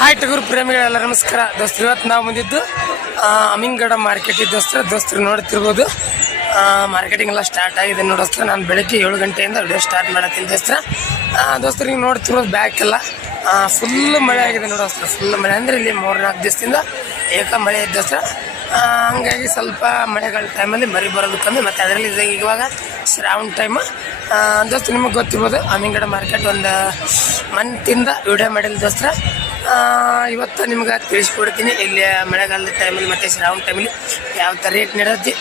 Hi ಟಗರು ಪ್ರೇಮಿಗಳೆಲ್ಲ ನಮಸ್ಕಾರ ದೋಸ್ತರು ಇವತ್ತು ನಾವು ಬಂದಿದ್ದು ಅಮಿಂಗಡ ಮಾರ್ಕೆಟ್ ದೋಸ್ತರ ದೋಸ್ತರು ನೋಡ್ತಿರ್ಬೋದು. ಮಾರ್ಕೆಟಿಂಗ್ ಎಲ್ಲ ಸ್ಟಾರ್ಟ್ ಆಗಿದೆ ನೋಡೋಸ್ತ್ರ ನಾನು ಬೆಳಗ್ಗೆ ಏಳು ಗಂಟೆಯಿಂದ ವಿಡಿಯೋ ಸ್ಟಾರ್ಟ್ ಮಾಡತ್ತೀನಿ ದೋಸ್ತರ. ಹಿಂಗೆ ನೋಡ್ತಿರೋದು ಬ್ಯಾಕ್ ಎಲ್ಲ. ಫುಲ್ ಮಳೆ ಆಗಿದೆ ನೋಡೋಸ್ತ್ರ ಫುಲ್ ಮಳೆ ಅಂದರೆ ಇಲ್ಲಿ ಮೂರು ನಾಲ್ಕು ದಿವಸದಿಂದ ಏಕ ಮಳೆ ಇದ್ದ ದೋಸ್ತರ. ಆ, ಹಂಗಾಗಿ ಸ್ವಲ್ಪ ಮಳೆಗಳ ಟೈಮಲ್ಲಿ ಮರಿ ಬರೋದು ಕಮ್ಮಿ. ಮತ್ತು ಅದರಲ್ಲಿ ಇವಾಗ ಶ್ರಾವಣ ಟೈಮ್ ದೋಸ್ತ ನಿಮಗೆ ಗೊತ್ತಿರ್ಬೋದು ಅಮಿಂಗಡ ಮಾರ್ಕೆಟ್ ಒಂದು ಮಂತಿಂದ ವಿಡಿಯೋ ಮಾಡಿಲ್ಲ ದೋಸ್ತರ. ಇವತ್ತು ನಿಮ್ಗೆ ತಿಳಿಸ್ಕೊಡ್ತೀನಿ. ಇಲ್ಲಿ ಮಳೆಗಾಲದ ಟೈಮಲ್ಲಿ ಮತ್ತು ಶ್ರಾವಣ ಟೈಮಲ್ಲಿ ಯಾವ ಥರ ರೇಟ್ ನಡೆಯುತ್ತೆ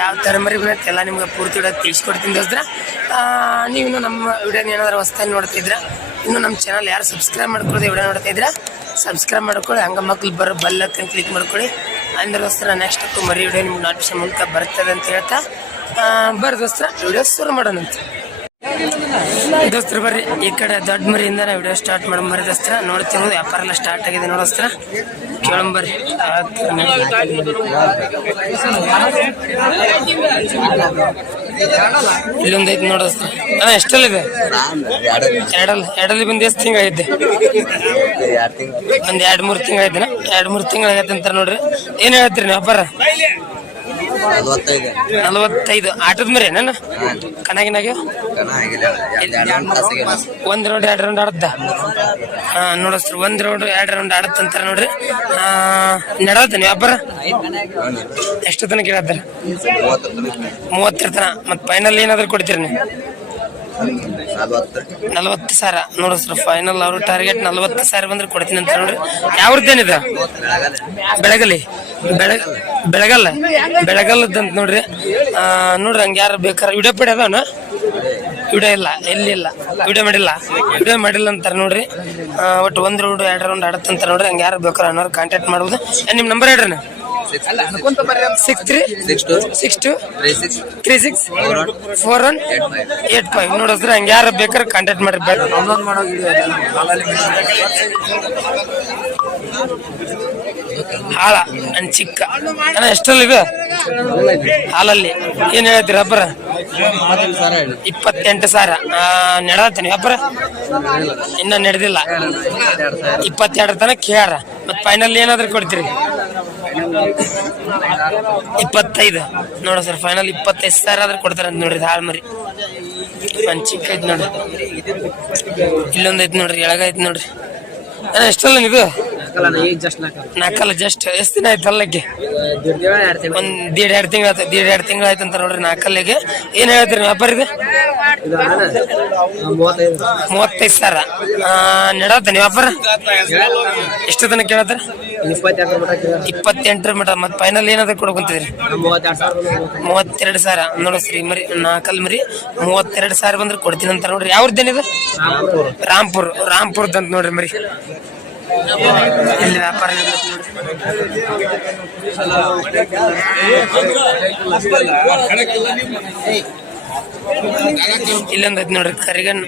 ಯಾವ ಥರ ಮರಿ ಬರುತ್ತೆ ಎಲ್ಲ ನಿಮ್ಗೆ ಪೂರ್ತಿ ಇಡೋದು ತಿಳಿಸ್ಕೊಡ್ತೀನಿ ದೋಸ್ತ್ರ. ನೀವು ನಮ್ಮ ವಿಡಿಯೋನ ಏನಾದರೂ ಹೊಸ್ತಾಗಿ ನೋಡ್ತಿದ್ರೆ ಇನ್ನು ನಮ್ಮ ಚಾನಲ್ ಯಾರು ಸಬ್ಸ್ಕ್ರೈಬ್ ಮಾಡ್ಕೊಳ್ಳೋದು ವಿಡಿಯೋ ನೋಡ್ತಾ ಇದ್ರ ಸಬ್ಸ್ಕ್ರೈಬ್ ಮಾಡ್ಕೊಳ್ಳಿ, ಹಂಗೆ ಮಕ್ಳು ಬರೋ ಬಲ್ಲಕ್ಕಂತ ಕ್ಲಿಕ್ ಮಾಡ್ಕೊಳ್ಳಿ. ಅಂದ್ರೆ ದೋಸ್ತರ ನೆಕ್ಸ್ಟ್ ಮರಿ ವಿಡಿಯೋ ನಿಮ್ಗೆ ನೋಟಿಫಿಕೇಶನ್ ಮೂಲಕ ಬರ್ತದೆ ಅಂತ ಹೇಳ್ತಾ ಬರ್ರಿ ದೋಸ್ತ್ರ ವಿಡಿಯೋ ಶುರು ಮಾಡೋಣಂತೆ. ದೋಸ್ತರು, ಬರ್ರಿ. ಈ ಕಡೆ ದೊಡ್ಡ ಮರಿಯಿಂದ ನಾವು ವಿಡಿಯೋ ಸ್ಟಾರ್ಟ್ ಮಾಡೋ ಮರಿ ದೋಸ್ತರ. ನೋಡ್ತೀವಿ ವ್ಯಾಪಾರ ಎಲ್ಲ ಸ್ಟಾರ್ಟ್ ಆಗಿದೆ ನೋಡೋಸ್ತರ ಕೇಳಂಬರ್ರಿ ಇಲ್ಲೊಂದು ಐತಿ ನೋಡೋಸ್ತರ ಅಣ್ಣ ಎಷ್ಟಲ್ಲಿದೆ ಎರಡಲ್ಲ. ಎರಡಲ್ಲಿ ಬಂದು ಎಷ್ಟು ತಿಂಗಳೈತೆ ಒಂದ್ ಎರಡ್ ಮೂರ್ ತಿಂಗಳ ಐತೆ ಎರಡ್ ಮೂರ್ ತಿಂಗಳ ಆಗೈತೆ ಅಂತಾರೆ ನೋಡ್ರಿ. ಏನು ಹೇಳ್ತೀರಿ ವ್ಯಾಪಾರ ನಲ್ವತ್ತೈದು. ಆಟದ ಮರಿ ನನ್ನ ಕನಾಗಿನಾಗ ಒಂದ್ ರೌಂಡ್ ಎರಡು ರೌಂಡ್ ಆಡತ್ತ? ಹಾ ನೋಡಸ್ರಿ ಒಂದ್ ರೌಂಡ್ ಎರಡು ರೌಂಡ್ ಆಡತ್ತ ಅಂತಾರ ನೋಡ್ರಿ. ಆ ನಡತ್ತ ನೀವು ವ್ಯಾಪಾರ ಎಷ್ಟು ತನಕ ಕೇಳತ್ತಾರ? ಮೂವತ್ತರ ತನ. ಮತ್ ಫೈನಲ್ ಏನಾದ್ರು ಕೊಡ್ತೀರಿ ನೀವು? ನಲ್ವತ್ತು. ಸಾವಿರ ನೋಡಸ್ರಿ ಫೈನಲ್ ಅವ್ರ ಟಾರ್ಗೆಟ್ ನಲ್ವತ್ತು ಸಾವಿರ ಬಂದ್ರೆ ಕೊಡ್ತೀನಿ ಅಂತ ನೋಡ್ರಿ ಯಾವ್ರದ್ದೇನಿದೆ? ಬೆಳಗಲಿ. ಬೆಳಗ ಬೆಳಗಲ್ಲ. ಬೆಳಗಲ್ಲದಂತ ನೋಡ್ರಿ. ನೋಡ್ರಿ ಹಂಗೆ ಯಾರು ಬೇಕಾರೆ. ವಿಡಿಯೋ ಪಡಿ ವಿಡಿಯೋ ಇಲ್ಲ. ಎಲ್ಲಿಲ್ಲ ವಿಡಿಯೋ ಮಾಡಿಲ್ಲ. ವಿಡಿಯೋ ಮಾಡಿಲ್ಲ ಅಂತಾರೆ ನೋಡ್ರಿ. ಒಟ್ಟು ಒಂದು ರೌಂಡ್ ಎರಡು ರೌಂಡ್ ಆಡತ್ತಂತ ನೋಡ್ರಿ. ಹಂಗೆ ಯಾರು ಬೇಕಾರೆ ಅನ್ನೋರು ಕಾಂಟ್ಯಾಕ್ಟ್ ಮಾಡ್ಬೋದು. ನಿಮ್ಮ ನಂಬರ್ ಹೇಳ್ರಿ six three six two six two three six three six four one eight five ನೋಡಿದ್ರೆ ಹಂಗೆ ಯಾರು ಬೇಕಾದ್ರೆ ಕಾಂಟ್ಯಾಕ್ಟ್ ಮಾಡಿ ಬೇಕು ಹಾಳ ನನ್ ಚಿಕ್ಕ. ಅಣ್ಣ ಎಷ್ಟಲ್ಲಿ ಇದೆ ಹಾಲಲ್ಲಿ. ಏನ್ ಹೇಳ್ತೀರಿ ಅಬ್ಬರ ಇಪ್ಪತ್ತೆಂಟು ಸಾವಿರ ನಡೆದತ್ತೀನಿ ಅಬ್ಬರ ಇನ್ನ ನಡೆದಿಲ್ಲ. ಇಪ್ಪತ್ತೆರಡು ತನಕ ಕೇಳ ಮತ್ ಫೈನಲ್ ಏನಾದ್ರೂ ಕೊಡ್ತೀರಿ? ಇಪ್ಪತ್ತೈದು. ನೋಡ ಸರ್ ಫೈನಲ್ ಇಪ್ಪತ್ತೈದು ಸಾವಿರ ಆದ್ರೆ ಕೊಡ್ತಾರ ನೋಡ್ರಿ ಹಾಳು ಮರಿ. ಒಂದು ಚಿಕ್ಕ ಐತ್ ನೋಡ್ರಿ. ಇಲ್ಲೊಂದ್ ಐತ್ ನೋಡ್ರಿ, ಎಳಗ ಐತ್ ನೋಡ್ರಿ. ಎಷ್ಟಲ್ಲ ಇದು? ನಾಲ್ಕಲ್ಲ ಜಸ್ಟ್ ಎಷ್ಟು ದಿನ ಆಯ್ತು ಅಲ್ಲಕ್ಕೆ ಒಂದ್ ದೀಡ್ ಎರಡು ತಿಂಗಳು ಆಯ್ತು, ದೀಡ್ ಎರಡು ತಿಂಗಳು ಆಯ್ತು ಅಂತ ನೋಡ್ರಿ ನಾಲ್ಕಲ್ಲಿಗೆ ಏನ್ ಹೇಳ್ತೀರಿ ವ್ಯಾಪಾರ ಇದು? ಮೂವತ್ತೈದು ಸಾವಿರ ನಡತ್ತ ವ್ಯಾಪಾರ? ಎಷ್ಟು ತನಕ ಕೇಳತ್ತಾರ ಇಪ್ಪತ್ತೆಂಟರ ಮೀಟರ್ ಮತ್ತೆ ಫೈನಲ್ ಏನಾದ್ರು ಕೊಡ್ಕೊಂತಿದ್ರಿ ಮೂವತ್ತೆರಡು ಸಾವಿರ ಶ್ರೀ ಮರಿ ನಾಲ್ಕಲ್ ಮರಿ ಮೂವತ್ತೆರಡು ಸಾವಿರ ಬಂದ್ರೆ ಕೊಡ್ತೀನಿ ಅಂತ ನೋಡ್ರಿ. ಯಾವ್ರದ್ದೇನಿದೆ ರಾಮ್ಪುರ್. ರಾಮ್ಪುರ್. ಅಂತ ನೋಡ್ರಿ ಮರಿ. ಇಲ್ಲಿ ವ್ಯಾಪಾರ ನೋಡ್ರಿ. ಇಲ್ಲೊಂದ್ ಐತಿ ನೋಡ್ರಿ ಕರಿಗನ್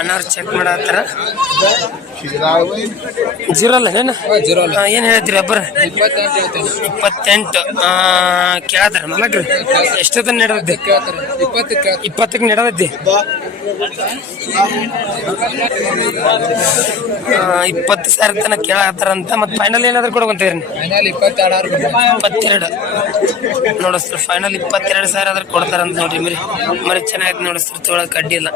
ಅಣ್ಣವ್ರು ಚೆಕ್ ಮಾಡತ್ತಾರ. ಜೀರೋ ಅಲ್ಲ. ಏನ ಏನು ಏನ್ ಹೇಳ್ತೀರಿ ಅಬ್ಬರ? ಇಪ್ಪತ್ತೆಂಟು ಕೇಳತ್ತಾರ ಮಲಕ್ರಿ? ಎಷ್ಟೊತ್ತ ನಡೆದೈತಿ ಇಪ್ಪತ್ತಕ್ಕೆ ನಡೆದೈತಿ ಇಪ್ಪತ್ತು ಸಾವಿರ ತನಕ ಕೇಳತ್ತಾರಂತ ಮತ್ತೆ ಫೈನಲ್ ಏನಾದ್ರು ಕೊಡ್ಕೊಂತೀರಿ ಇಪ್ಪತ್ತೆರಡು. ನೋಡಿಸ್ರಿ ಫೈನಲ್ ಇಪ್ಪತ್ತೆರಡು ಸಾವಿರ ಆದ್ರೆ ಕೊಡ್ತಾರಂತ ನೋಡ್ರಿ ಮರಿ ಮರಿ ಚೆನ್ನಾಗಿ ನೋಡಿ ತೊಗೊಳಕ್ ಅಡ್ಡಿ ಇಲ್ಲ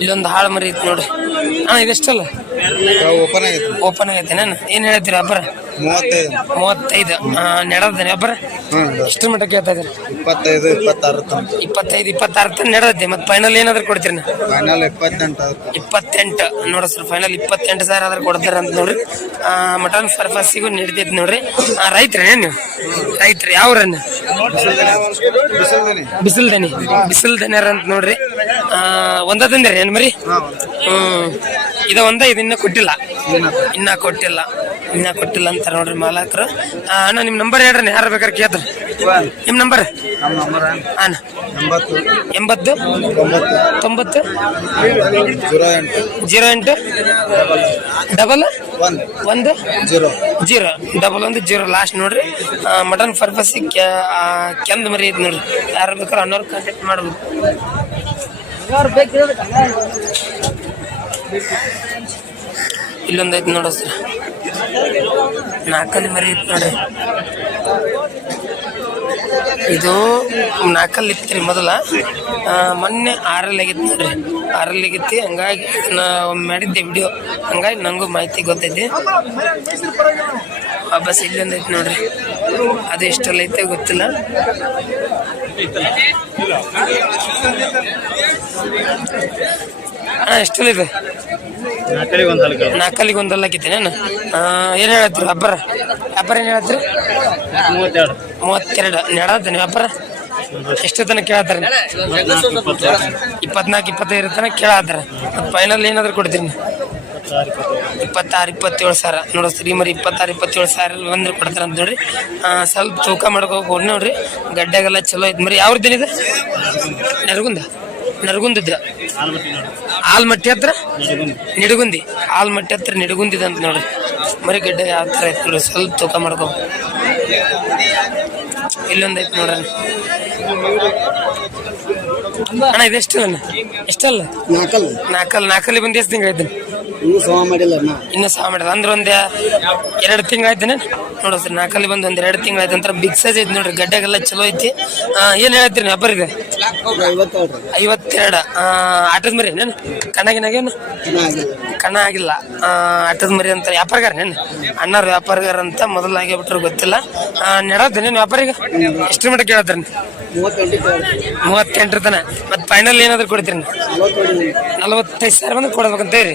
ಇಲ್ಲೊಂದು ಹಾಳು ಮರಿ ಐತಿ ನೋಡ್ರಿ ಹಾ ಇದೆಷ್ಟಲ್ಲ? ಓಪನ್ ಆಗೈತೆ? ಓಪನ್ ಆಗೈತೆ ನಾನು ಏನ್ ಹೇಳ್ತೀರಾ ಅಬ್ಬರ ಮೂವತ್ತೈದು. ಮೂವತ್ತೈದು. ನಡೆದನೆ ಅಬ್ಬರ ಹ್ಮ್. ಎಷ್ಟು ಮಟ್ಟ ಕೇಳ್ತಾ ಇದ್ದೀನಿ ಇಪ್ಪತ್ತೈದು ಇಪ್ಪತ್ತಾರು ತನಕ. ಇಪ್ಪತ್ತೈದು ಇಪ್ಪತ್ತಾರು ತನಕ ನಡೆದೈತೆ ಮತ್ತೆ ಫೈನಲ್ ಏನಾದ್ರು ಕೊಡ್ತೀರಿ ಫೈನಲ್ ಇಪ್ಪತ್ತೆಂಟು ಇಪ್ಪತ್ತೆಂಟು. ನೋಡ್ರಿ ಸರ್ ಫೈನಲ್ ಇಪ್ಪತ್ತೆಂಟು ಸಾವಿರ ಆದ್ರೆ ಕೊಡ್ತಾರೆ ಅಂತ ನೋಡ್ರಿ. ಮಟನ್ ಪರ್ಪಸ್ಸಿಗೂ ನಡೀತೈತಿ ನೋಡ್ರಿ. ಆ, ರೈತ್ರಿ ನೀವು? ರೈತ್ರಿ ಯಾವ ರನ್ ಬಿಸಿಲ್ದನಿ. ಬಿಸಿಲ್ ದನಿ ಬಿಸಿಲ್ ದನಿಯರ್ ಅಂತ ನೋಡ್ರಿ. ಒಂದ ತಂದಿರಿ ಏನ್ ಮರಿ? ಹ್ಮ್. ಇದ ಒಂದ ಇದು ಇನ್ನ ಕೊಟ್ಟಿಲ್ಲ. ಇನ್ನ ಕೊಟ್ಟಿಲ್ಲ. ಇನ್ನ ಕೊಟ್ಟಿಲ್ಲ ಅಂತ ನೋಡ್ರಿ ಮಾಲಕರು. ಅಣ್ಣ ನಿಮ್ ನಂಬರ್ ಹೇಳ್ರಿ ಯಾರು ಬೇಕಾದ್ರೆ ಕೇಳ್ತಾರೆ ನಿಮ್ ನಂಬರ್ ನಮ್ಮ ನಂಬರ್ ಅಣ್ಣ. ಎಂಬತ್ತು. ತೊಂಬತ್ತು. ಜೀರೋ ಎಂಟು. ಡಬಲ್. ಒಂದು. ಜೀರೋ. ಜೀರೋ. ಡಬಲ್ ಒಂದು ಜೀರೋ. ಲಾಸ್ಟ್ ನೋಡ್ರಿ. ಮಟನ್ ಪರ್ಪಸ್ ಕೆಂದ ಮರಿ ಐತಿ ನೋಡ್ರಿ. ಯಾರು ಬೇಕಾದ್ರೆ ಅನ್ನೋರ್ ಕಾಂಟ್ಯಾಕ್ಟ್ ಮಾಡ್ಬೋದು. ಇಲ್ಲೊಂದು ಐತಿ ನೋಡ ಸರ್. ನಾಲ್ಕಲ್ಲಿ ಮರಿ ಇತ್ತು ನೋಡ್ರಿ. ಇದು ನಾಲ್ಕಲ್ಲಿ ಇತ್ತು ಮೊದಲ. ಆ, ಮೊನ್ನೆ ಆರಲ್ಲಿ ಆಗಿತ್ತು ನೋಡ್ರಿ. ಆರಲ್ಲಿ ಆಗಿತ್ತು. ಹಂಗಾಗಿ ನಾ ಮಾಡಿದ್ದೆ ವಿಡಿಯೋ ಹಂಗಾಗಿ ನನಗೂ ಮಾಹಿತಿ ಗೊತ್ತೈತಿ. ವಾಪಸ್ ಇಲ್ಲೊಂದು ಐತಿ ನೋಡ್ರಿ. ಅದು ಎಷ್ಟೆಲ್ಲ ಐತೆ ಗೊತ್ತಿಲ್ಲ. ಅಣ್ಣ ಎಷ್ಟೆಲ್ಲ ಇದೆ? ನಾಲ್ಕಲ್ಲಿಗೆ ಒಂದಲ್ಲ ಹಾಕಿದ್ದೇನೆ ಏನು? ಹೇಳತ್ತೀರಿ? ಅಬ್ಬರ. ಅಬ್ಬರ ಏನು ಹೇಳತ್ತೀರಿ? ಮೂವತ್ತೆರಡು. ಮೂವತ್ತೆರಡು. ನೆಡತ್ತೆ ವ್ಯಾಪಾರ ಎಷ್ಟು ತನಕ ಕೇಳತ್ತಾರ ಇಪ್ಪತ್ನಾಲ್ಕು, ಇಪ್ಪತ್ತೈದು ತನಕ ಕೇಳತ್ತಾರ ಫೈನಲ್ ಏನಾದ್ರು ಕೊಡ್ತೀನಿ ಇಪ್ಪತ್ತಾರು, ಇಪ್ಪತ್ತೇಳು ಸಾವಿರ. ನೋಡೋ ಶ್ರೀಮರಿ ಮರಿ, ಇಪ್ಪತ್ತಾರು, ಇಪ್ಪತ್ತೇಳು ಸಾವಿರ ಬಂದ್ರೆ ಕೊಡ್ತಾರೆ ಅಂತ ನೋಡ್ರಿ. ಸ್ವಲ್ಪ ತೂಕ ಮಾಡ್ಕೋಬೇಕು ನೋಡ್ರಿ. ಗಡ್ಡೆಗೆಲ್ಲ ಚಲೋ ಐತೆ ಮರಿ. ಯಾವ್ದು ಇದೆ? ನರಗುಂದ? ನರಗುಂದಿದ್ರ ಆಲ್ಮಟ್ಟಿ ಹತ್ರ? ನಿಡಗುಂದಿ. ಆಲ್ಮಟ್ಟಿ ಹತ್ರ ನಿಡಗುಂದಿದೆ ಅಂತ ನೋಡ್ರಿ. ಮರಿ ಗಡ್ಡೆ ಯಾವ ಥರ ಐತೆ ನೋಡ್ರಿ. ಸ್ವಲ್ಪ ತೂಕ ಮಾಡ್ಕೋ ಇಲ್ಲೊಂದು ಐತೆ ನೋಡ್ರಿ. ಅಣ್ಣ ಇದೆಷ್ಟು ಅಣ್ಣ ಎಷ್ಟಲ್ಲ? ನಾಲ್ಕಲ್ಲ. ನಾಲ್ಕಲ್ಲಿ ನಾಲ್ಕಲ್ಲಿ ಬಂದು ಎಷ್ಟು ತಿಂಗಳು ಐತೆ ಇನ್ನೂ ಸಮ ಮಾಡಿಲ್ಲ ನಾ ಇನ್ನೂ ಸಹ ಮಾಡಿಲ್ಲ. ಅಂದ್ರೆ ಒಂದು ಎರಡು ತಿಂಗಳು ಆಯ್ತಾನೆ ನೋಡು ಸರ್ ನಾಲ್ಕಲ್ಲಿ ಬಂದು ಒಂದು ಎರಡು ತಿಂಗಳು ಆಯ್ತು ಅಂತ ಬಿಗ್ ಸೈಜ್ ಐತಿ ನೋಡ್ರಿ ಗಡ್ಡೆಗೆಲ್ಲ ಚಲೋ ಐತಿ. ಏನು ಹೇಳ್ತೀರಿ ವ್ಯಾಪಾರ ಇದೆ ಐವತ್ತೆರಡು. ಆಟದ ಮರಿ ನಾನು ಕಣ್ಣಾಗಿನಾಗೇನು ಕಣ್ಣ ಆಗಿಲ್ಲ. ಆಟದ ಮರಿ ಅಂತ ವ್ಯಾಪಾರಗಾರ ನೇನು ಅಣ್ಣಾರ ವ್ಯಾಪಾರಗಾರ ಅಂತ ಮೊದಲಾಗಿ ಬಿಟ್ರು ಗೊತ್ತಿಲ್ಲ. ನೆಡೋದು ನೀನು ವ್ಯಾಪಾರಿಗೆ ಎಷ್ಟು ಮಟ್ಟ ಮೂವತ್ತೆಂಟು ಮೂವತ್ತೆಂಟರ ತನ. ಮತ್ತೆ ಫೈನಲ್ ಏನಾದ್ರು ಕೊಡ್ತೀರಿ ನಲ್ವತ್ತೈದು ಸಾವಿರ ಬಂದ್ರೆ ಕೊಡ್ಬೇಕಂತ ಹೇಳಿ.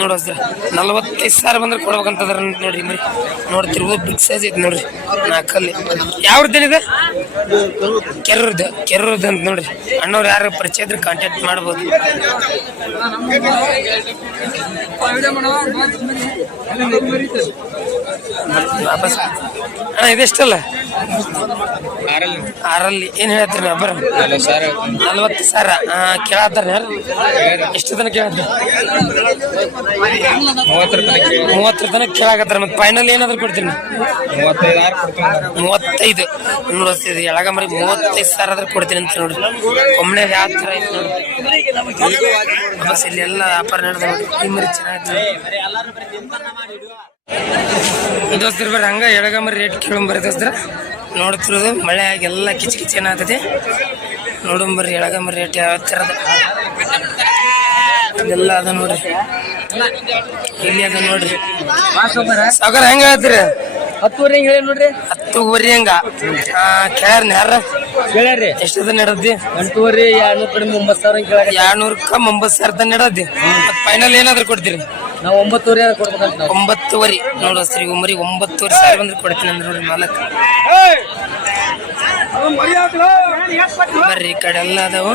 ನೋಡೋ ಸರ್ ನಲವತ್ತೈದು ಸಾವಿರ ಬಂದ್ರೆ ಕೊಡ್ಬೇಕಂತದ್ರ ನೋಡ್ರಿ ಮರಿ. ನೋಡ್ತಿರ್ಬೋದು ಬಿಗ್ ಸೈಜ್ ಐತಿ ನೋಡ್ರಿ. ನಾಲ್ಕಲ್ಲಿ. ಯಾವ್ದೇನಿದೆ ಕೆರ್ರದ್ದು ಕೆರ್ರದ್ದು ಅಂತ ನೋಡ್ರಿ. ಅಣ್ಣವ್ರು ಯಾರು ಪರಿಚಯ ಇದ್ರೆ ಕಾಂಟ್ಯಾಕ್ಟ್ ಮಾಡ್ಬೋದು. ವಾಪಸ್. ಅಣ್ಣ, ಇದೆಷ್ಟಲ್ಲ? ಆರಲ್ಲಿ. ಏನ್ ಹೇಳ್ತೀರಿ ವ್ಯಾಪಾರ ನಲ್ವತ್ತು ಸಾವಿರ ಕೇಳತ್ತಾರ ಎಷ್ಟು ತನಕ ಕೇಳತ್ತಾರ ಮೂವತ್ತರ ತನಕ ಕೇಳಾಕತ್ತಾರ ಮತ್ತೆ ಫೈನಲ್ ಏನಾದ್ರು ಕೊಡ್ತೀನಿ. ಮೂವತ್ತೈದು. ನೋಡಿಸ್ತಿದ್ವಿ ಎಳಗ ಮರಿ ಮೂವತ್ತೈದು ಸಾವಿರ ಆದ್ರೆ ಕೊಡ್ತೀನಿ ಅಂತ ನೋಡ್ರಿ. ಒಮ್ಮೆ ಯಾವ ತರ ಐತೆ ನೋಡಿ ಬಸ್ ಇಲ್ಲಿ ಎಲ್ಲ ವ್ಯಾಪಾರ ನಡೆದ ನೋಡಿ ಈ ಮರಿ ಚೆನ್ನಾಗಿ ದೋಸ್ತರು ಬರ್ರಿ ಹಂಗ ಎಳಗ ಮರಿ ರೇಟ್ ಕೇಳಂಬರಿ ದೋಸ್ತರ. ನೋಡ್ತಿರೋದು ಮಳೆ ಆಗೆಲ್ಲ ಎಲ್ಲ ಕಿಚ್ ಕಿಚ್ ಏನಾಗ್ತದೆ ನೋಡಂಬರ್ರಿ ಎಳಗಂಬರ್ರಿ ರೇಟ್ ಯಾವ ಥರದ ಇದೆಲ್ಲ ಅದ ನೋಡ್ರಿ. ಇಲ್ಲಿ ಅದ ನೋಡ್ರಿ. ಸಾಗರ ಹೆಂಗ ಹೇಳ್ತೀರಿ? ಹತ್ತುವರೆ ಹೇಳಿ ನೋಡ್ರಿ? ಹತ್ತುವರೆ ಹಂಗ? ಕೇಳ್ಯಾರ ಯಾರ? ಕೇಳ್ಯಾರಿ ಎಷ್ಟದ ನಡದ್ದಿ ಎಂಟೂವರೆ ಎರಡ್ನೂರ ಕಡಿಮೆ ಒಂಬತ್ತು ಸಾವಿರ ಎರಡ್ನೂರಕ್ಕ ಒಂಬತ್ತು ಸಾವಿರದ ನಡದ್ದಿ ಫೈನಲ್ ಏನಾದ್ರು ಕೊಡ್ತೀರಿ? ನಾವು ಒಂಬತ್ತುವರೆ ಕೊಡ್ಬೇಕಂತ ನಾವು? ಒಂಬತ್ತುವರೆ. ನೋಡು ಸರಿ ಒಮ್ಮರಿ ಒಂಬತ್ತುವರೆ ಸಾವಿರ ಬಂದ್ರೆ ಕೊಡ್ತೀನಿ ಅಂದ್ರೆ ನೋಡ್ರಿ ಮಾಲಕ್. ಬರ್ರಿ ಈ ಕಡೆ ಎಲ್ಲ ಅದಾವ.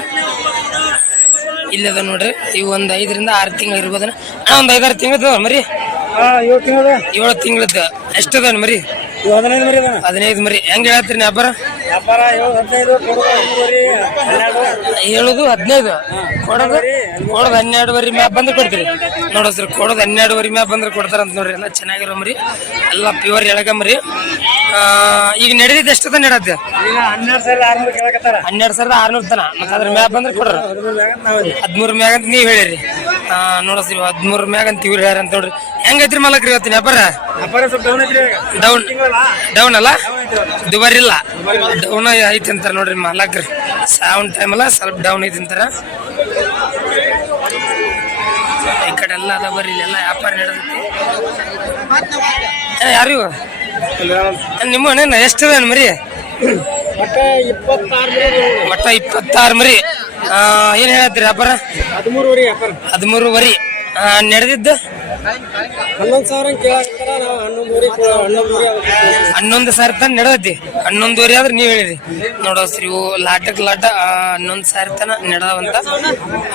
ಇಲ್ಲದ ಅದ ನೋಡ್ರಿ ಇವು ಒಂದು ಐದರಿಂದ ಆರು ತಿಂಗಳು ಇರ್ಬೋದನ ಹಾ ಒಂದು ಐದಾರು ತಿಂಗಳದ ಮರಿ. ಏಳು ತಿಂಗಳ ಏಳು ತಿಂಗಳದ ಎಷ್ಟದ ಮರಿ? ಹದಿನೈದು ಮರಿ ಹದಿನೈದು ಮರಿ. ಹೆಂಗೆ ಹೇಳ್ತೀರಿ ನಾ ವ್ಯಾಪಾರ ಹೇಳುದು ಹದಿನೈದು. ಕೊಡೋದು ಕೊಡೋದು ಹನ್ನೆರಡುವರೆ ಮ್ಯಾಪ್ ಬಂದ್ರೆ ಕೊಡ್ತೀರಿ. ನೋಡೋ ಸರ್ ಕೊಡೋದು ಹನ್ನೆರಡುವರೆ ಮ್ಯಾಪ್ ಬಂದ್ರೆ ಕೊಡ್ತಾರ ಅಂತ ನೋಡ್ರಿ. ಎಲ್ಲ ಚೆನ್ನಾಗಿರೋ ಮರಿ. ಎಲ್ಲ ಪ್ಯೂರ್ ಎಳಗಮ್ರಿ ಈಗ ನಡೆದಿದ್ದು ಎಷ್ಟು ನಡೆದ ಹನ್ನೆರಡು ಸಾವಿರದ ಆರ್ನೂರು ತನ ಮತ್ತೆ ಅದ್ರ ಮ್ಯಾಪ್ ಬಂದ್ರೆ ಕೊಡ್ರ. ಹದಿಮೂರು ಮ್ಯಾಗ ಅಂತ ನೀವು ಹೇಳಿರಿ. ನೋಡಿ ಸರ್ ಹದಿಮೂರು ಮ್ಯಾಗ ಅಂತ ಇವ್ರು ಹೇಳ್ಯಾರ ಅಂತ ನೋಡ್ರಿ. ಹೆಂಗೈತ್ರಿ ಮಲಕ್ರಿ ಇವತ್ತಿನ ವ್ಯಾಪಾರ? ಡೌನ್ ಡೌನ್ ಅಲ್ಲ? ದುಬಾರಿ ಇಲ್ಲ. ಡೌನ್ ಐತಿ ಅಂತಾರ ನೋಡ್ರಿ ಮಾಲಕ್ರಿ. ಸೆವೆನ್ ಟೈಮ್ ಅಲ್ಲ ಸ್ವಲ್ಪ ಡೌನ್ ಐತಿ ಅಂತಾರ ಈ ಕಡೆ ಎಲ್ಲ ಅದ ಬರ್ರಿ, ಇಲ್ಲೆಲ್ಲ ವ್ಯಾಪಾರ ನಡೆದೈತಿ. ಯಾರು ನಿಮ್ಮ ಎಷ್ಟು ಅದ ಮರಿ? ಮತ್ತೆ ಇಪ್ಪತ್ತಾರು ಮರಿ. ಏನ್ ಹೇಳತ್ತೀರಿ ವ್ಯಾಪಾರ? ಹದಿಮೂರುವರೆ. ಹದಿಮೂರು ವರಿ ನಡೆದಿದ್ದು? ಹನ್ನೊಂದು ಸಾವಿರ ಕೇಳಕತ್ತಾರ ಹನ್ನೊಂದು ಸಾವಿರ ತನ ನಡೆದೈತಿ. ಹನ್ನೊಂದುವರೆ ಆದ್ರೆ ನೀವು ಹೇಳಿರಿ. ನೋಡೋ ಇವು ಲಾಟಕ್ ಲಾಟ ಹನ್ನೊಂದು ಸಾವಿರ ತನ ನಡೆದವಂತ.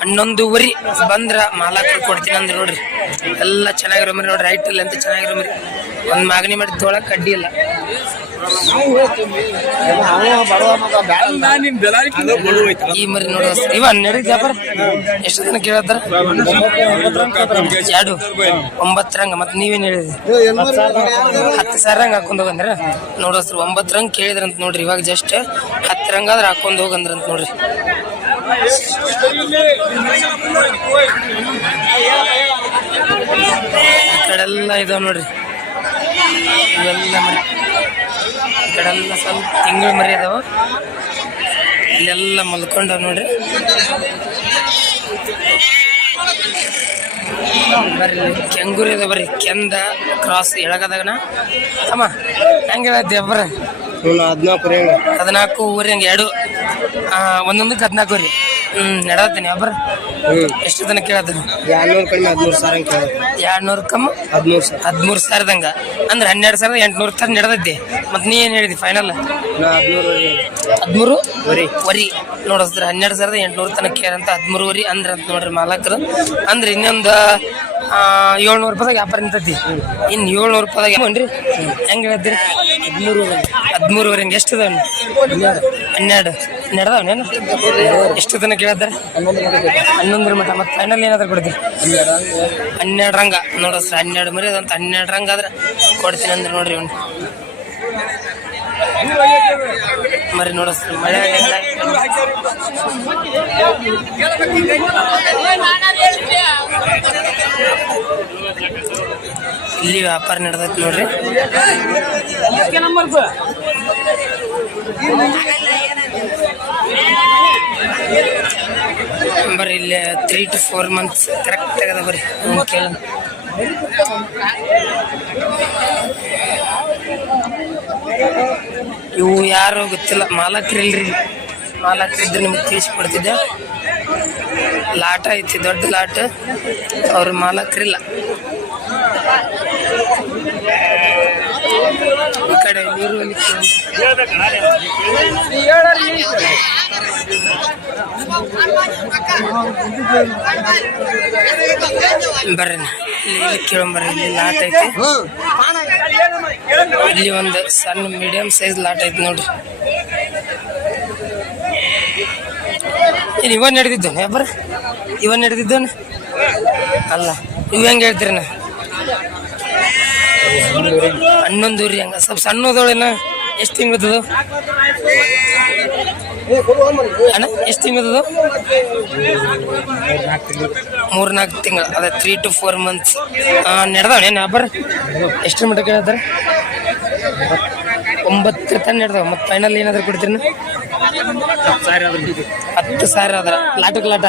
ಹನ್ನೊಂದುವರೆ ಬಂದ್ರ ಮಾಲಾಕರು ಕೊಡ್ತೀನಿ ಅಂದ್ರೆ ನೋಡ್ರಿ. ಎಲ್ಲ ಚೆನ್ನಾಗಿರೋ ಮರಿ ನೋಡ್ರಿ, ರೈಟ್ ಅಲ್ಲಿ ಅಂತ ಚೆನ್ನಾಗಿರೋ ಮರಿ. ಒಂದ್ ಮಾಗಣಿ ಮಾಡಿ ತೊಗೊಳಕ್ ಅಡ್ಡಿ ಇಲ್ಲ. ಈ ಮರಿ ನೋಡುವ ಇವ ಹನ್ನೆರಡು ವ್ಯಾಪಾರ ಎಷ್ಟು ದಿನ ಕೇಳತ್ತಾರ? ಎರಡು. ಒಂಬತ್ತರಂಗ ಮತ್ತೆ ನೀವೇನ್ ಹೇಳಿದ್ರಿ? ಹತ್ತು ಸಾವಿರ ಹಂಗ ಹಾಕೊಂಡ್ ಹೋಗಂದ್ರ? ನೋಡೋಸ್ರು ಒಂಬತ್ತರಂಗ ಕೇಳಿದ್ರಂತ ನೋಡ್ರಿ. ಇವಾಗ ಜಸ್ಟ್ ಹತ್ತರಂಗ ಆದ್ರೆ ಹಾಕೊಂಡ್ ಹೋಗಂದ್ರಂತ ನೋಡ್ರಿ. ಈ ಕಡೆಲ್ಲ ಇದಾವ ನೋಡ್ರಿ. ಇವೆಲ್ಲ ಮರಿ. ಈ ಕಡೆಲ್ಲ ಸ್ವಲ್ಪ ತಿಂಗಳು ಮರಿ ಅದಾವ. ಇಲ್ಲೆಲ್ಲ ಮಲ್ಕೊಂಡವ್ ನೋಡ್ರಿ. ಬರ್ರಿ ಕೆಂಗೂರಿ ಅದ ಬರ್ರಿ ಕೆಂದ ಕ್ರಾಸ್ ಎಳಗದಾಗನ. ಅಮ್ಮ ಹೆಂಗ ದೇವ್ರ ಅಬ್ಬರ ಹದಿನಾಲ್ಕು ಹದಿನಾಲ್ಕು ಊರಿ ಹಂಗೆ ಎರಡು? ಒಂದೊಂದಕ್ಕೆ ಹದಿನಾಲ್ಕು ರೀ. ಹ್ಮ್ ನಡತ್ತೀನಿ ಹ್ಮ್. ಎಷ್ಟು ತನಕ ಕೇಳತ್ತೀನಿ ಎರಡ್ನೂರು ಕಡಿಮೆ ಹದಿಮೂರು ಸಾವಿರ ಕೇಳಿ ಎರಡ್ನೂರು ಕಮ್ಮ? ಹದಿಮೂರು ಸಾವಿರ ಹದಿಮೂರು ಸಾವಿರದಂಗ ಅಂದ್ರೆ ಹನ್ನೆರಡು ಸಾವಿರದ ಎಂಟುನೂರು ತರ ನಡೆದೈತಿ. ಮತ್ತೆ ನೀ ಏನು ಹೇಳಿದಿ ಫೈನಲ್ ಹದಿಮೂರು ವರಿ. ವರಿ. ನೋಡಿಸ್ರ ಹನ್ನೆರಡು ಸಾವಿರದ ಎಂಟುನೂರು ತನಕ ಕೇಳಂತ ಹದಿಮೂರು ವರಿ ಅಂದ್ರೆ ಅಂತ ನೋಡ್ರಿ ಮಾಲಕರು. ಅಂದ್ರೆ ಇನ್ನೊಂದು ಏಳ್ನೂರು ರೂಪಾಯಿದಾಗ ವ್ಯಾಪಾರ ನಿಂತೈತಿ. ಇನ್ನು ಏಳ್ನೂರು ರೂಪಾಯಿದಾಗ ಏನ್ರಿ? ಹೆಂಗೆ ಹೇಳ್ತೀರಿ? ಹದಿಮೂರು ಹದಿಮೂರುವರೆ ಹಿಂಗೆ ಎಷ್ಟು ಅದಾವ ಹನ್ನೆರಡು. ನಡೆದವನೇನು ಎಷ್ಟು ದಿನ ಕೇಳಿದ್ದಾರೆ? ಹನ್ನೊಂದರ ಮಟ್ಟ ಮತ್ತೆ ಫೈನಲ್ ಏನಾದ್ರು ಕೊಡ್ತೀರಿ ಹನ್ನೆರಡು ರಂಗ. ನೋಡಸ್ರ ಹನ್ನೆರಡು ಮರಿ ಅದಂತ. ಹನ್ನೆರಡು ರಂಗ ಆದ್ರೆ ಕೊಡ್ತೀನಿ ಅಂದ್ರೆ ನೋಡ್ರಿ ಉಂಟು ಮರಿ ನೋಡಸ್ರಿ ಮಳೆ ಇಲ್ಲಿ ವ್ಯಾಪಾರ ನಡೆದೈತಿ ನೋಡ್ರಿ. ಬರ್ರಿ, ಇಲ್ಲಿ three two four months correct ಆಗದ ಬರ್ರಿ ಕೇಳ ಇವು ಯಾರು ಗೊತ್ತಿಲ್ಲ ಮಾಲಕರಿಲ್ರಿ ಮಾಲಕರಿದ್ರೆ ನಿಮ್ಗೆ ತಿಳಿಸ್ಕೊಡ್ತಿದ್ದೆ ಲಾಟ ಐತಿ, ದೊಡ್ಡ ಲಾಟ. ಅವ್ರ ಮಾಲಕರಿಲ್ಲ ಈ ಕಡೆ ನೀರು ಬರ್ರಿ ಇಲ್ಲಿ ಇಲ್ಲಿ ಇಲ್ಲಿ ಲಾಟ್ ಐತಿ ಇಲ್ಲಿ ಒಂದು ಸಣ್ಣ ಮೀಡಿಯಂ ಸೈಜ್ ಲಾಟ್ ಐತಿ ನೋಡ್ರಿ. ಇವನ್ ಇವ ನಡೆದಿದ್ದು ಇವನ್ ಇವ ನಡೆದಿದ್ದನ. ಅಲ್ಲ, ಇವ್ ಹೆಂಗೆ ಹೇಳ್ತೀರಣ್ಣ? ಹನ್ನೊಂದು ರೀ ಹಂಗ? ಸ್ವಲ್ಪ ಸಣ್ಣದವಳೇನ ಎಷ್ಟು ತಿಂಗಳದ್ದು ಅಣ್ಣ, ಎಷ್ಟು ತಿಂಗಳದ್ದು ಮೂರ್ನಾಲ್ಕು ತಿಂಗಳು, ಅದೇ ತ್ರೀ ಟು ಫೋರ್ ಮಂತ್ಸ್ ನಡೆದವಣ್ಣ ಬರ್ರಿ ಎಷ್ಟು ಮಟ್ಟ ಕೇಳಿದಾರೆ ಒಂಬತ್ತು ತನ ನಡೆದವ ಮತ್ತೆ ಫೈನಲ್ ಏನಾದ್ರು ಕೊಡ್ತೀರಿ ಹತ್ತು ಸಾವಿರ ಅದ್ರ ಲಾಟಕ್ಕೆ ಲಾಟ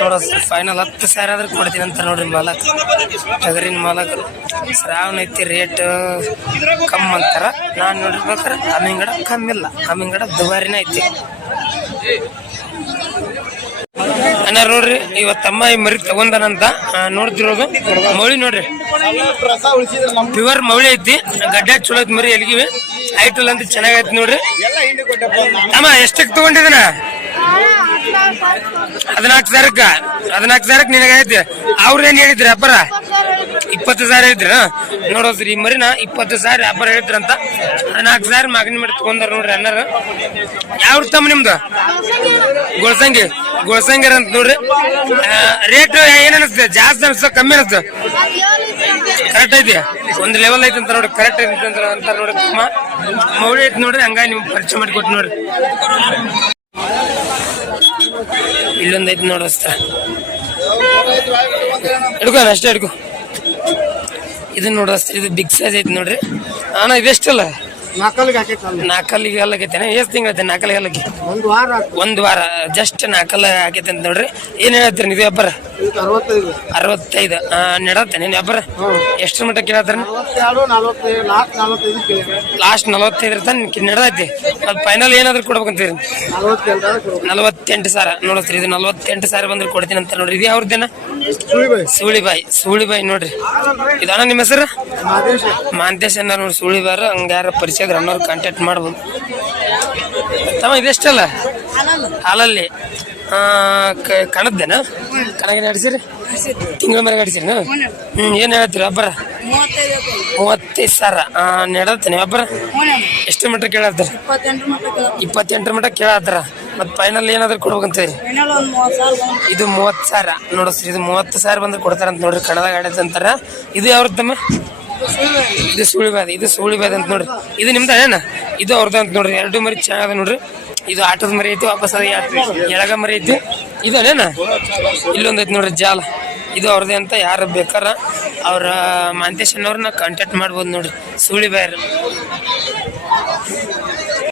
ನೋಡ ಫೈನಲ್ ಹತ್ತು ಸಾವಿರ ಆದ್ರೆ ಕೊಡ್ತೀನಿ ಅಂತ ನೋಡ್ರಿ ಮಾಲಕ್. ಟಗರಿನ ಮಾಲಕರು ಶ್ರಾವಣ ಐತಿ ರೇಟ್ ಕಮ್ಮಿ ಅಂತಾರ. ನಾನು ನೋಡಿರ್ಬೇಕಾರೆ ಅಮ್ಮಿಂಗಡ ಕಮ್ಮಿ ಇಲ್ಲ. ಅಮ್ಮಿಂಗಡ ದುಬಾರಿನೇ ಐತಿ. ಅಣ್ಣ ನೋಡ್ರಿ ಇವತ್ತಮ್ಮ ಈ ಮರಿ ತಗೊಂಡನಂತ. ನೋಡ್ತಿರೋದು ಮೌಳಿ ನೋಡ್ರಿ. ಪ್ಯೂರ್ ಮೌಳಿ ಐತಿ. ಗಡ್ಡೆ ಚಲೋ ಐತಿ ಮರಿ ಎಲ್ಗಿವಿ. ಐಟಲ್ ಅಂತ ಚೆನ್ನಾಗೈತಿ ನೋಡ್ರಿ. ಅಮ್ಮ ಎಷ್ಟಕ್ಕೆ ತಗೊಂಡಿದನ? ಹದಿನಾಲ್ಕು ಸಾವಿರಕ್ಕ. ಹದಿನಾಲ್ಕು ಸಾವಿರಕ್ಕೆ ನಿನಗೈತಿ. ಅವ್ರೇನ್ ಹೇಳಿದ್ರಿ ಅಪ್ಪರ? ಇಪ್ಪತ್ತು ಸಾವಿರ ಹೇಳಿದ್ರ? ನೋಡೋದ್ರಿ ಈ ಮರಿನ ಇಪ್ಪತ್ತು ಸಾವಿರ ವ್ಯಾಪಾರ ಹೇಳಿದ್ರಂತ. ನಾಲ್ಕು ಸಾವಿರ ಮಗನ ಮಾಡಿ ತಗೊಂಡಾರ ನೋಡ್ರಿ ಅನ್ನಾರ ಯಾವ ತಮ್ಮ ನಿಮ್ದು? ಗೋಳ್ಸಂಗಿ. ಗೊಳ್ಸಂಗಿರ ಅಂತ ನೋಡ್ರಿ. ರೇಟ್ ಏನ್ ಅನಿಸ್ತದೆ ಜಾಸ್ತಿ ಅನಿಸ್ತದೆ ಕಮ್ಮಿ ಅನಿಸ್ತದೆ ಕರೆಕ್ಟ್ ಐತಿ? ಒಂದ್ ಲೆವೆಲ್ ಐತಿ ಅಂತ ನೋಡಿ ಕರೆಕ್ಟ್ ಐತಿ ಅಂತ ನೋಡಿ ತಮ್ಮ. ಮೌಳಿ ಐತಿ ನೋಡ್ರಿ, ಹಂಗಾಗಿ ನಿಮ್ಗೆ ಪರಿಚಯ ಮಾಡಿ ಕೊಟ್ಟು ನೋಡ್ರಿ ಇಲ್ಲೊಂದೈತಿ ನೋಡ್ರಿ ಅಷ್ಟೇ. ಹಿಡ್ಕೋ ಅಷ್ಟೇ ಹಿಡ್ಕೊ. ಇದನ್ನ ನೋಡ್ರಿ ಇದು ಬಿಗ್ ಸೈಜ್ ಐತಿ ನೋಡ್ರಿ. ಅಣ್ಣ ಇದೆಷ್ಟಲ್ಲ? ನಾಲ್ಕಲ್ಲಿಗೆ ಹಾಕೈತಲ್ಲ ನಾಲ್ಕಲ್ಲಿಗೆ ಎಷ್ಟು ತಿಂಗಳು ಐತೆ ನಾಲ್ಕಲ್ಲಿಗೆ ಒಂದು ವಾರ ಒಂದು ವಾರ. ಜಸ್ಟ್ ನಾಲ್ಕಲ್ಲ ಹಾಕೈತೆ ಅಂತ ನೋಡ್ರಿ. ಏನ್ ಹೇಳ್ತೀರಿ ನೀವು ವ್ಯಾಪಾರ? ಅರವತ್ತೈದು. ಅರವತ್ತೈದು. ನಡತ್ತೆ ನೀನ್ ವ್ಯಾಪಾರ? ಎಷ್ಟು ಮಟ್ಟ ಕೇಳತ್ತಾರ ನಲವತ್ತೆರಡು ನಲವತ್ತೈದು ನಾಲ್ಕು ನಡದೈತಿ ಲಾಸ್ಟ್ ನಲವತ್ತೈದರ ಅದು ಫೈನಲ್ ಏನಾದ್ರು ಕೊಡ್ಬೇಕಂತೀರಿ? ನಲವತ್ತೆಂಟು ಸಾವಿರ ನೋಡತ್ರಿ ಇದು ನಲವತ್ತೆಂಟು ಸಾವಿರ ಬಂದ್ರೆ ಕೊಡ್ತೀನಿ ಅಂತ ನೋಡ್ರಿ. ಇದು ಅವ್ರದ್ದೇನಾ ಸೂಳಿಬಾಯಿ. ಸೂಳಿಬಾಯಿ ನೋಡ್ರಿ. ಇದಣ್ಣ ನಿಮ್ಮ ಹೆಸರು? ಮಾಂತೇಶ್ ಅನ್ನ ನೋಡ್ರಿ ಸೂಳಿಬಾರ. ಹಂಗ ಯಾರ ಪರಿಚಯ ಇದ್ರೆ ಅಣ್ಣವ್ರು ಕಾಂಟ್ಯಾಕ್ಟ್ ಮಾಡ್ಬೋದು. ತಮ್ಮ ಇದೆಷ್ಟಲ್ಲ? ಹಾಲಲ್ಲಿ. ಕಣದ್ದೇನಾ? ಕಣಗ ನಡೆಸಿರಿ ತಿಂಗಳ ಮೇಲೆ ನಡೆಸಿರಿ ಹ್ಞೂ ಏನು ಹೇಳ್ತೀರಿ ಒಬ್ಬರ? ಮೂವತ್ತೈದು ಸಾವಿರ. ನೀವು ಒಬ್ಬರ? ಎಷ್ಟು ಮೀಟ್ರ್ ಕೇಳತ್ತಾರ? ಇಪ್ಪತ್ತೆಂಟು ಮೀಟರ್ ಇಪ್ಪತ್ತೆಂಟರ ಮಟ್ಟ ಕೇಳತ್ತಾರ? ಮತ್ತು ಫೈನಲ್ ಏನಾದ್ರು ಕೊಡ್ಬೇಕಂತೀರಿ ಇದು ಮೂವತ್ತು ಸಾವಿರ ನೋಡಿಸ್ರಿ ಇದು ಮೂವತ್ತು ಸಾವಿರ ಬಂದ್ರೆ ಕೊಡ್ತಾರಂತ ನೋಡ್ರಿ. ಕನ್ನಡದಾಗ ಆಡೈತೆ ಅಂತಾರ. ಇದು ಯಾವ್ದಮ್ಮ ಇದು ಸುಳಿಬಾದ ಇದು ಸುಳಿಬಾದ ಅಂತ ನೋಡ್ರಿ. ಇದು ನಿಮ್ದ ಏನ? ಇದು ಅವ್ರದ್ದು ಅಂತ ನೋಡ್ರಿ. ಎರಡು ಮರಿ ಚೆನ್ನಾಗದ ನೋಡ್ರಿ. ಇದು ಆಟದ ಮರಿ ಐತಿ ವಾಪಸ್ ಅದ ಎಳಗ ಮರಿ ಐತಿ. ಇದು ಅಲ್ಲೇನ ಇಲ್ಲೊಂದು ಐತಿ ನೋಡ್ರಿ ಜಾಲ. ಇದು ಅವ್ರದ್ದೇ ಅಂತ ಯಾರು ಬೇಕಾರ ಅವ್ರ ಮಾಂತೇಶನ್ ಅವ್ರನ್ನ ಕಾಂಟ್ಯಾಕ್ಟ್ ಮಾಡ್ಬೋದು ನೋಡ್ರಿ. ಸುಳಿ ಬಾಯ್ರ